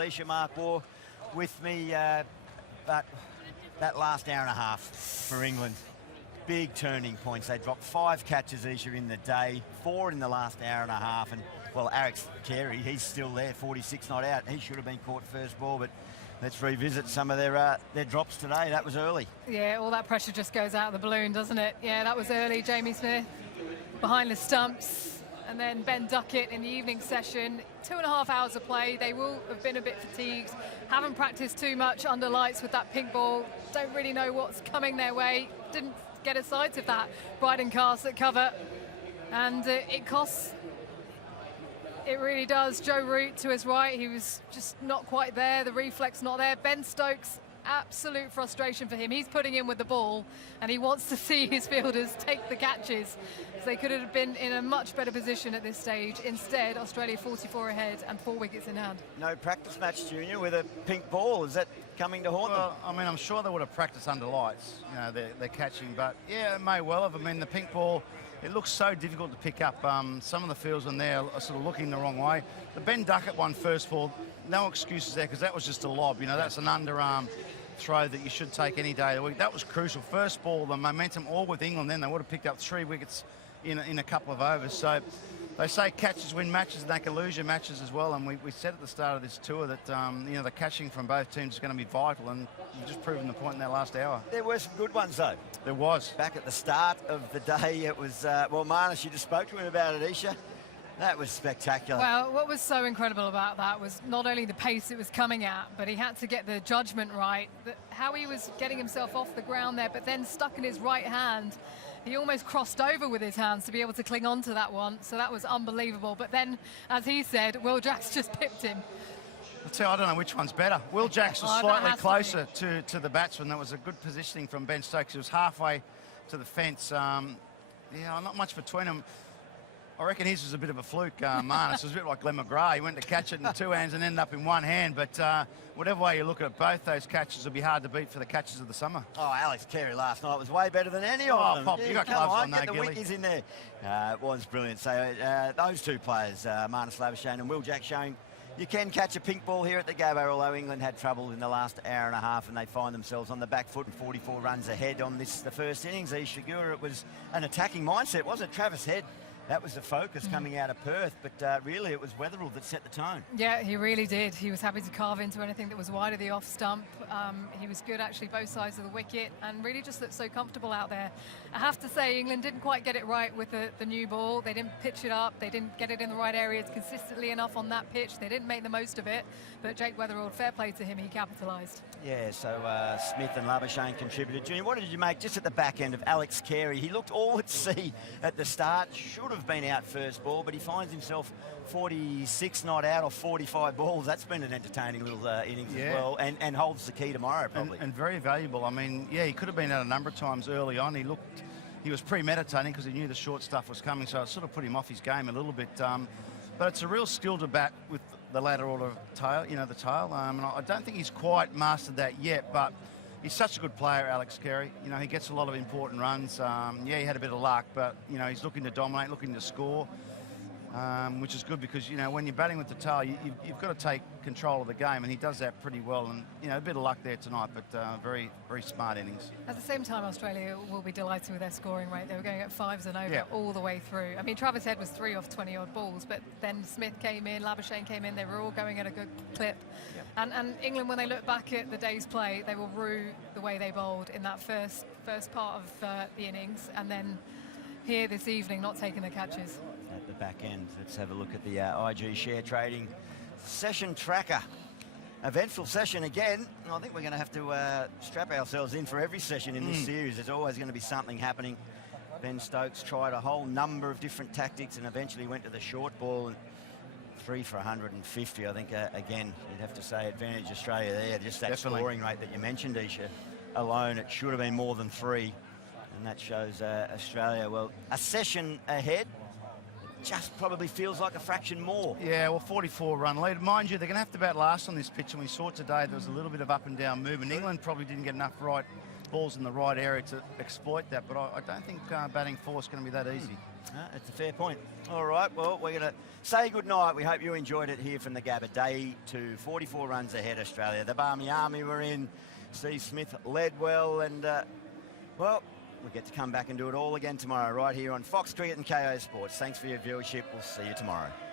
Alicia Mark War with me, but that last hour and a half for England, big turning points. They dropped 5 catches, Isha, in the day, 4 in the last hour and a half, and well, Alex Carey, he's still there, 46 not out. He should have been caught first ball, but let's revisit some of their drops today. That was early. Yeah, all that pressure just goes out of the balloon, doesn't it? Yeah, that was early. Jamie Smith behind the stumps, and then Ben Duckett in the evening session. 2.5 hours of play. They will have been a bit fatigued. Haven't practiced too much under lights with that pink ball. Don't really know what's coming their way. Didn't get a sight of that Bryden cast at cover, and it costs. It really does. Joe Root to his right, he was just not quite there. The reflex not there. Ben Stokes, absolute frustration for him. He's putting in with the ball, and he wants to see his fielders take the catches. So they could have been in a much better position at this stage. Instead, Australia 44 ahead and 4 wickets in hand. No practice match, Junior, with a pink ball. Is that coming to haunt them? I mean, I'm sure they would have practiced under lights, you know, they're catching. But, yeah, it may well have. I mean, the pink ball, it looks so difficult to pick up. Some of the fields in there are sort of looking the wrong way. The Ben Duckett one, first ball, no excuses there, because that was just a lob. You know, that's an underarm throw that you should take any day of the week. That was crucial. First ball, the momentum all with England, then they would have picked up 3 wickets in a couple of overs. So they say catches win matches, and they can lose your matches as well. And we said at the start of this tour that you know, the catching from both teams is going to be vital, and you've just proven the point in that last hour. There were some good ones, though. There was. Back at the start of the day, it was, well, Marnus, you just spoke to him about it, Isha. That was spectacular. Well, what was so incredible about that was not only the pace it was coming at, but he had to get the judgment right. How he was getting himself off the ground there, but then stuck in his right hand. He almost crossed over with his hands to be able to cling on to that one. So that was unbelievable. But then, as he said, Will Jacks just pipped him. I'll tell you, I don't know which one's better. Will Jacks was slightly closer to the batsman. That was a good positioning from Ben Stokes. He was halfway to the fence. Yeah, not much between them. I reckon his was a bit of a fluke, Marnus. It was a bit like Glenn McGrath. He went to catch it in 2 hands and ended up in 1 hand. But whatever way you look at it, both those catches will be hard to beat for the catches of the summer. Oh, Alex Carey last night was way better than any of them. Pop, you got gloves on there, get the wickies in there. It was brilliant. So those 2 players, Marnus Labuschagne and Will Jacks, showing you can catch a pink ball here at the Gabba, although England had trouble in the last hour and a half, and they find themselves on the back foot and 44 runs ahead on the first innings. Isha Gura, it was an attacking mindset, wasn't it? Travis Head, that was the focus coming out of Perth, but really it was Weatherall that set the tone. Yeah, he really did. He was happy to carve into anything that was wide of the off stump. He was good actually both sides of the wicket, and really just looked so comfortable out there. I have to say, England didn't quite get it right with the new ball. They didn't pitch it up. They didn't get it in the right areas consistently enough on that pitch. They didn't make the most of it, but Jake Weatherall, fair play to him, he capitalised. Yeah, so Smith and Labuschagne contributed. Junior, what did you make just at the back end of Alex Carey? He looked all at sea at the start, should have been out first ball, but he finds himself 46 not out of 45 balls. That's been an entertaining little innings as well, and holds the key tomorrow probably. And very valuable. I mean, yeah, he could have been out a number of times early on. He was premeditating because he knew the short stuff was coming, so it sort of put him off his game a little bit. But it's a real skill to bat with the lateral tail, you know, the tail. And I don't think he's quite mastered that yet, but he's such a good player, Alex Carey. You know, he gets a lot of important runs. Yeah, he had a bit of luck, but, you know, he's looking to dominate, looking to score, which is good because, you know, when you're batting with the tail, you've got to take control of the game, and he does that pretty well. And, you know, a bit of luck there tonight, but very, very smart innings. At the same time, Australia will be delighted with their scoring rate. They were going at 5s and over all the way through. I mean, Travis Head was 3 off 20-odd balls, but then Smith came in, Labuschagne came in. They were all going at a good clip. And England, when they look back at the day's play, they will rue the way they bowled in that first part of the innings, and then here this evening not taking the catches. At the back end, let's have a look at the IG share trading session tracker. Eventful session again. I think we're going to have to strap ourselves in for every session in this series. There's always going to be something happening. Ben Stokes tried a whole number of different tactics and eventually went to the short ball, and 3 for 150. I think, again, you'd have to say advantage Australia there. Just that scoring rate that you mentioned, Isha, alone, it should have been more than 3. And that shows Australia, well, a session ahead. Just probably feels like a fraction more. Yeah, well, 44 run lead. Mind you, they're going to have to bat last on this pitch, and we saw today there was a little bit of up and down movement. England probably didn't get enough right ball's in the right area to exploit that. But I don't think batting four is going to be that easy. It's a fair point. All right, well, we're going to say goodnight. We hope you enjoyed it here from the Gabba. Day 2, 44 runs ahead, Australia. The Barmy Army were in. Steve Smith led well, and, well, we'll get to come back and do it all again tomorrow right here on Fox Cricket and KO Sports. Thanks for your viewership. We'll see you tomorrow.